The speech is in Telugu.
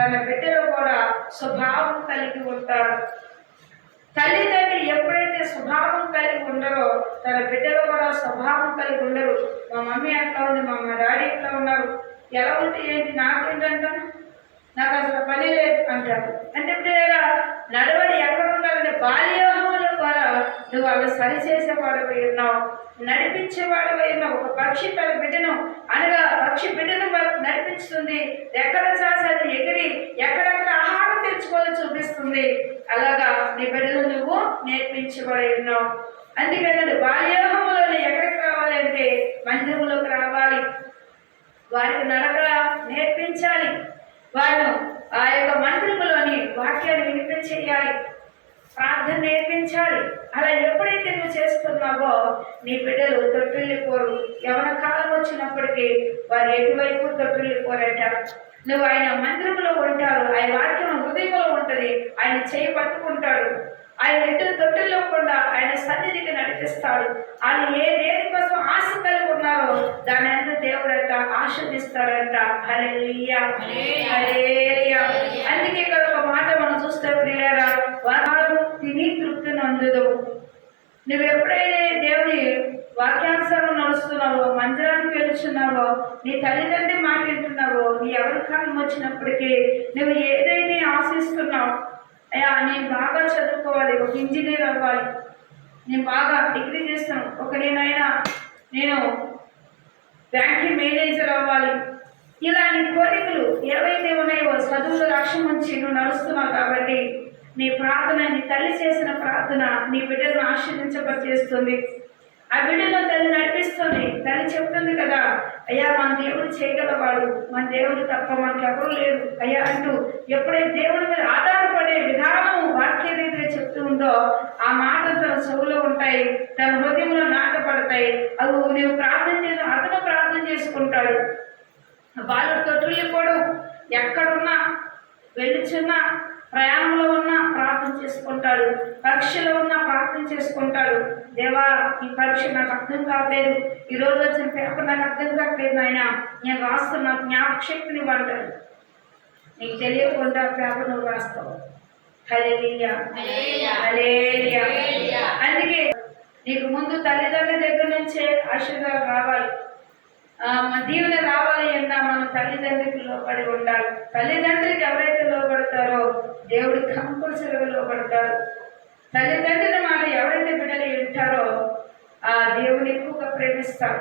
తన బిడ్డలు కూడా స్వభావం కలిగి ఉంటాడు. తల్లిదండ్రి ఎప్పుడైతే స్వభావం కలిగి ఉండరో తన బిడ్డలు కూడా స్వభావం కలిగి ఉండరు. మా మమ్మీ ఎట్లా ఉంది, మా డాడీ ఎట్లా ఉన్నారు, ఎలా ఉంటే ఏంటి, నాకేంటంటాను, నాకు అసలు పని లేదు అంటారు. అంటే నడవడి ఎక్కడ ఉండాలంటే బాల్యోహముల ద్వారా నువ్వు అలా సరిచేసేవాడు ఉన్నావు, నడిపించేవాడు ఉన్నావు. ఒక పక్షి తన బిడ్డను అనగా పక్షి బిడ్డను నడిపిస్తుంది, ఎక్కడ చాసేది ఎగిరి ఎక్కడెక్కడ ఆహారం తెచ్చుకోవాలో చూపిస్తుంది. అలాగా నీ బిడ్డలు నువ్వు నేర్పించబడి ఉన్నావు. అందుకని బాల్యోహములో ఎక్కడికి రావాలి అంటే మందిరంలోకి రావాలి, వారికి నడక నేర్పించాలి, వారు ఆ యొక్క మందిరంలోని వాక్యాన్ని వినిపించేయాలి, ప్రార్థన నేర్పించాలి. అలా ఎప్పుడైతే నువ్వు చేస్తున్నావో నీ బిడ్డలు తొట్టిల్లిపోరు. యవన కాలం వచ్చినప్పటికీ వారు ఎటువైపు తొట్టిల్లిపోరట. నువ్వు ఆయన మందిరంలో ఉంటారు, ఆయన వాక్యం హృదయంలో ఉంటుంది, ఆయన చేయి పట్టుకుంటాడు, ఆయన ఎటు తొట్టిల్లోకుండా ఆయన సన్నిధికి నడిపిస్తాడు. వాళ్ళు దేని కోసం ఆశ కలిగి ఉన్నారో దాని అంతా దేవుడంట ఆశీర్దిస్తాడంట. హల్లెలూయా హల్లెలూయా. అందుకే ఇక్కడ ఒక మాట మనం చూస్తే ప్రియులారా, వారు తిని తృప్తి నందుదు. నువ్వు ఎప్పుడైతే దేవుని వాక్యానుసారం నడుస్తున్నావో, మందిరానికి వెళ్తున్నావో, నీ తల్లిదండ్రి మాట వింటున్నావో, నీ ఎవరి కాలం వచ్చినప్పటికీ నువ్వు ఏదైతే ఆశిస్తున్నావు, అయ్యా నేను బాగా చదువుకోవాలి, ఒక ఇంజనీర్ అవ్వాలి, నేను బాగా డిగ్రీ చేస్తాను, నేను బ్యాంకింగ్ మేనేజర్ అవ్వాలి, ఇలా నీ కోరికలు ఏవైతే ఉన్నాయో చదువుల లక్ష్యం నుంచి నువ్వు నడుస్తున్నావు. కాబట్టి నీ ప్రార్థన, నీ తల్లి చేసిన ప్రార్థన నీ బిడ్డను ఆశీర్వించబడిచేస్తుంది. ఆ బిడ్డలో తల్లి నడిపిస్తుంది. తల్లి చెప్తుంది కదా, అయ్యా మన దేవుడు చేయగలవాడు, మన దేవుడు తప్ప మనకు ఎవరు లేరు అయ్యా అంటూ ఎప్పుడైతే దేవుడి మీద ఆధారపడే విధానం వాక్యరీతిగా చెప్తూ ఉందో ఆ మాటలు తన చెవులో ఉంటాయి, తన హృదయంలో నాటపడతాయి. అవి నువ్వు ప్రార్థన చేసి అతను ప్రార్థన చేసుకుంటాడు. వాళ్ళు తొట్టిల్లిపోవడం, ఎక్కడున్నా వెళ్ళుచున్నా ప్రయాణంలో ఉన్నా ప్రార్థన చేసుకుంటాడు, పరీక్షలో ఉన్నా ప్రార్థన చేసుకుంటాడు. దేవా ఈ పరీక్ష నాకు అర్థం కావట్లేదు, ఈరోజు వచ్చిన పేపర్ నాకు అర్థం కావట్లేదు, నాయన నేను రాస్తున్నా, జ్ఞాపక శక్తిని అంటాడు. నీకు తెలియకుండా పేపర్ నువ్వు రాస్తావు. హల్లెలూయా హల్లెలూయా. అందుకే నీకు ముందు తల్లిదండ్రుల దగ్గర నుంచే ఆశీర్వాదం రావాలి, దీవెన రావాలి అన్నా మనం తల్లిదండ్రికి లోబడి ఉండాలి. తల్లిదండ్రికి ఎవరైతే లోబడతారో దేవుడు కంపల్సరీగా లోబడతారు. తల్లిదండ్రుల మాట ఎవరైతే బిడ్డలు వింటారో ఆ దేవుని ఎక్కువగా ప్రేమిస్తారు.